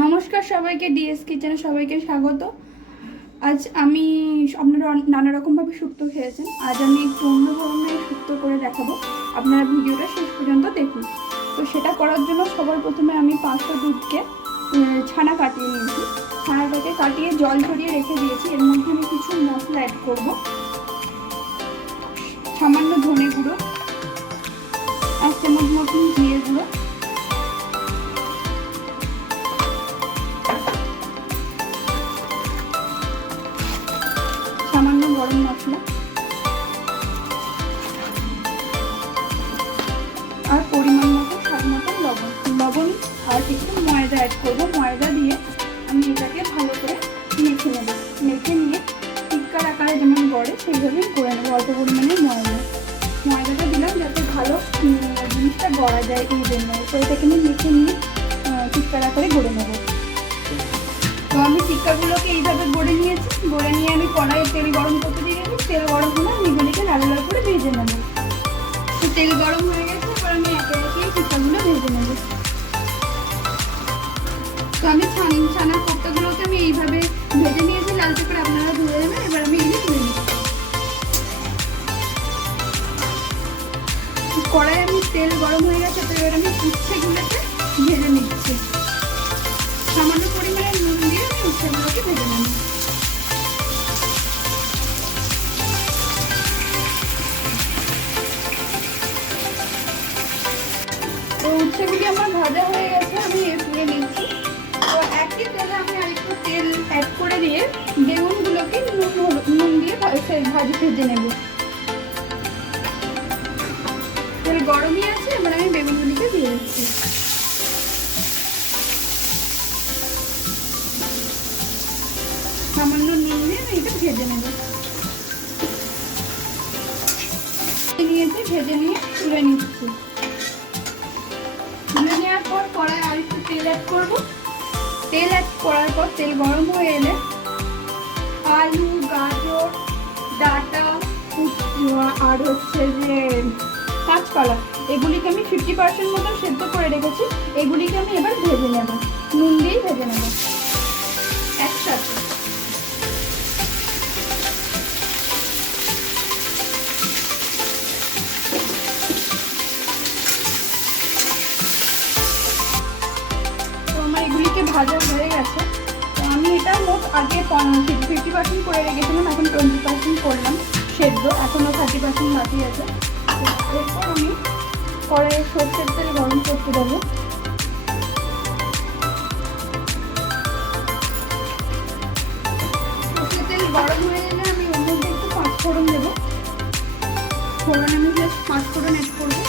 নমস্কার সবাইকে, ডিএস কিচেনে সবাইকে স্বাগত। আজ আমি আপনারা নানা রকমভাবে শুক্তো খেয়েছেন, আজ আমি একটু অন্য ধরনের শুক্তো করে দেখাবো। আপনারা ভিডিওটা শেষ পর্যন্ত দেখুন। তো সেটা করার জন্য সবার প্রথমে আমি 500 দুধকে ছানা কাটিয়ে নিয়েছি। ছানাটাকে কাটিয়ে জল ঝরিয়ে রেখে দিয়েছি। এর মধ্যে আমি কিছু মশলা অ্যাড করব। সামান্য ধনে গুঁড়ো, 1 চামচ মতন জিরে গুঁড়ো, সামান্য গরম মশলা আর পরিমাণ মতো স্বাদ মতো লবণ আর একটু ময়দা অ্যাড করবো। ময়দা দিয়ে আমি এটাকে ভালো করে মেখে নেব। মেখে নিয়ে টিক্কার আকারে যেমন গড়ে সেইভাবেই করে নেবো। অল্প পরিমাণে ময়দাটা দিলাম যাতে ভালো জিনিসটা গড়া যায়, এই জন্য। তো এটাকে আমি মেখে নিয়ে টিক্কার আকারে গড়ে নেবো। তো আমি টিক্কাগুলোকে এইভাবে গড়ে নিয়েছি। গড়ে নিয়ে আমি কড়াইয়ে তেল গরম করতে দিয়েছি। তেল গরম হলে আমি এগুলিকে লাল লাল করে ভেজে নেব। তো তেল গরম হয়ে গেছে, এবার আমি একে একে টিক্কাগুলো ভেজে নেব। তো আমি ছানার কোপ্তাগুলোকে আমি এইভাবে ভেজে নিয়েছি লালচে করে, আপনারা ধুয়ে দেবেন। এবার আমি এগুলি ধুয়ে নিই। কড়াইয়ে আমি তেল গরম হয়ে গেছে, তো এবার আমি উচ্ছেগুলোকে ভেজে নিচ্ছি। সামান্য পরিমাণে নুন দিয়ে আমি উচ্ছেগুলোকে ভেজে নেব। তো উচ্ছেগুলি আমার ভাজা হয়ে গেছে, আমি তুলে নিচ্ছি। তো একই তেলে আমি আরেকটু তেল অ্যাড করে দিয়ে বেগুনগুলোকে নুন দিয়ে ভেজে নেব। তেল গরমই আছে, এবার আমি বেগুনগুলিকে দিয়ে দিচ্ছি। সামান্য নুন দিয়ে আমি এটা ভেজে নেব। ভেজে নিয়ে তুলে নিচ্ছি। তুলে নেওয়ার পর কড়াই আর একটু তেল অ্যাড করবো। তেল অ্যাড করার পর তেল গরম হয়ে এলে আলু, গাজর, ডাঁটা আর হচ্ছে যে কাঁচকলা, এগুলিকে আমি 50% মতন সেদ্ধ করে রেখেছি। এগুলিকে আমি এবার ভেজে নেব, নুন দিয়েই ভেজে নেব একসাথে। এগুলিকে ভাজা হয়ে গেছে। তো আমি এটা মোট আগে 50% করে রেখেছিলাম, এখন 20% করলাম সেদ্ধ, এখনও 30% বাকি আছে। এরপর আমি কড়াইয়ে সরষের তেল গরম করতে দেবো। সরষের তেল গরম হয়ে গেলে আমি ওর মধ্যে একটু 5 ফোড়ন দেবো। ফোড়ন আমি জাস্ট 5 ফোড়ন অ্যাড করবো।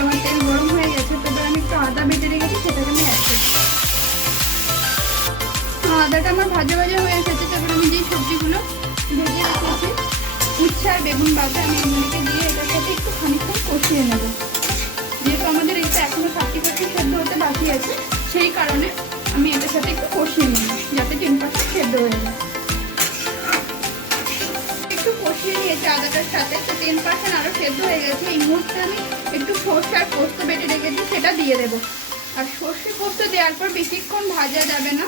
আমার তেল গরম হয়ে গেছে, তো এবার আমি একটু আদা বেটে রেখেছি, সেটাকে আমি অ্যাড করছি। আদাটা আমার ভাজা হয়ে এসেছে। তারপর আমি যেই সবজিগুলো ভেজে রেখেছি, উচ্ছে আর বেগুন বাদে, আমি এগুলিকে দিয়ে এটার সাথে একটু খানিকক্ষণ কষিয়ে নেব। যেহেতু আমাদের এটা এখনো 30% সেদ্ধ হতে বাকি আছে, সেই কারণে আমি এটার সাথে একটু কষিয়ে নেব যাতে 10% সেদ্ধ হয়ে যায়। একটু কষিয়ে নিয়েছি আদাটার সাথে, তো 10% আরও সেদ্ধ হয়ে গেছে। এই মুহূর্তে আমি একটু সর্ষে আর পোস্ত বেটে রেখেছি, সেটা দিয়ে দেবো। আর সর্ষে পোস্ত দেওয়ার পর বেশিক্ষণ ভাজা যাবে না।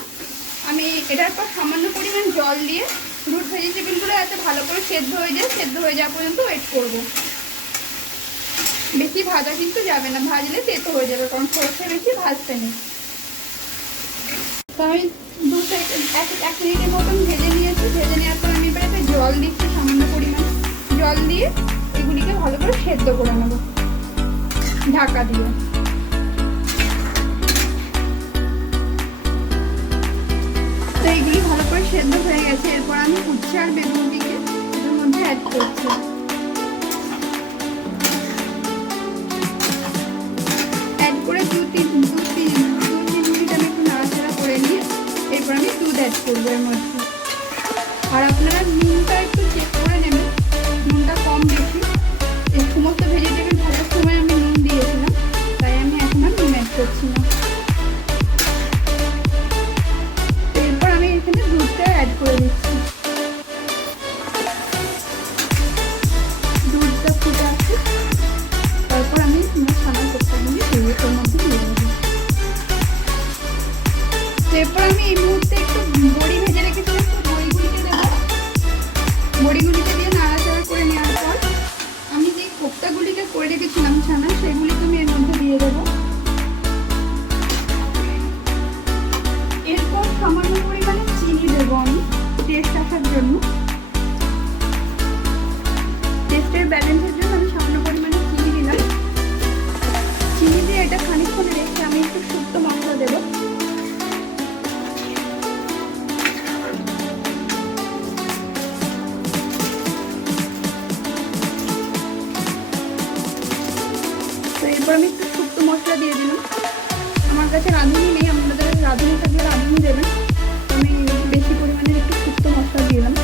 আমি এটার পর সামান্য পরিমাণ জল দিয়ে রুট ভেজিটেবলগুলো যাতে ভালো করে সেদ্ধ হয়ে যায়, সেদ্ধ হয়ে যাওয়া পর্যন্ত ওয়েট করব। বেশি ভাজা কিন্তু যাবে না, ভাজলে তেতো হয়ে যাবে, কারণ সর্ষে বেশি ভাজতে নেই। তো আমি 1 মিনিটের মতন ভেজে নিয়েছি। ভেজে নেওয়ার পর আমি এবার একটা জল দিচ্ছি, সামান্য পরিমাণ জল দিয়ে এগুলিকে ভালো করে সেদ্ধ করে নেব ঢাকা দিয়ে। তো এইগুলি ভালো করে সেদ্ধ হয়ে গেছে। এরপর আমি উচ্ছে আর বেগুনটিকে এর মধ্যে অ্যাড করছি। অ্যাড করে 2-3 মিনিট আমি একটু নাড়াচাড়া করে নিয়ে এরপর আমি দুধ অ্যাড করবো এর মধ্যে। আর আপনারা নুনটা একটু চেক করে নেবেন, নুনটা কম বেশি। এই সমস্ত ভেজিটেবল ভাজার সময় আমি নুন দিয়েছিলাম, তাই আমি এখন আর নুন অ্যাড করছি না। এরপর আমি এখানে দুধটা অ্যাড করে দিচ্ছি। দুধটা ফুটে আসছে, তারপর আমি ছানার কোপ্তাগুলি দিয়ে এটা খানিকক্ষণ রেখে আমি একটু শুক্তো মশলা দেবো। তো এরপর আমি একটু শুক্তো মশলা দিয়ে দিলাম। আমার কাছে রাঁধুনি নেই, আপনাদের রাঁধুনি থাকলে রাঁধুনি দেবেন। আমি বেশি পরিমাণে একটু শুক্তো মশলা দিলাম।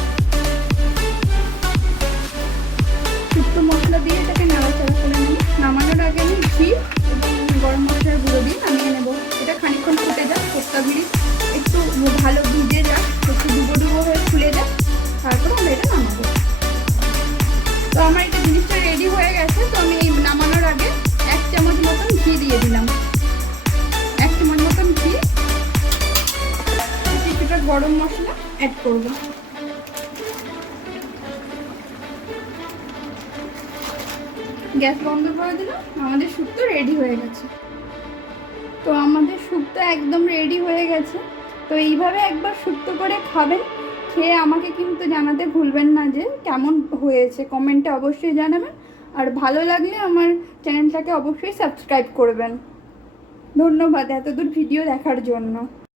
শুক্তো মশলা দিয়ে এটাকে নাড়াচাড়া করে নেব। নামানোর আগে আমি ঘি এবং গরম মশলার গুঁড়ো দিয়ে নামিয়ে নেব। এটা খানিকক্ষণ ফুটে যাক, কোপ্তা বিড়ি একটু ভালো ভিজে যাক, একটু ডুবো ডুবো হয়ে ফুলে যাক, তারপর আমরা এটা নামাবো। তো আমার এটা জিনিসটা রেডি হয়ে গেছে। তো আমি এই নামানোর আগে 1 চামচ মতন ঘি দিয়ে দিলাম। 1 চামচ মতন ঘি, কিছুটা গরম মশলা অ্যাড করবো। গ্যাস বন্ধ করে দিলাম। আমাদের শুক্তো রেডি হয়ে গেছে। তো আমাদের শুক্তো একদম রেডি হয়ে গেছে। তো এইভাবে একবার শুক্তো করে খাবেন, খেয়ে আমাকে কিন্তু জানাতে ভুলবেন না যে কেমন হয়েছে, কমেন্টে অবশ্যই জানাবেন। আর ভালো লাগলে আমার চ্যানেলটাকে অবশ্যই সাবস্ক্রাইব করবেন। ধন্যবাদ এতদূর ভিডিও দেখার জন্য।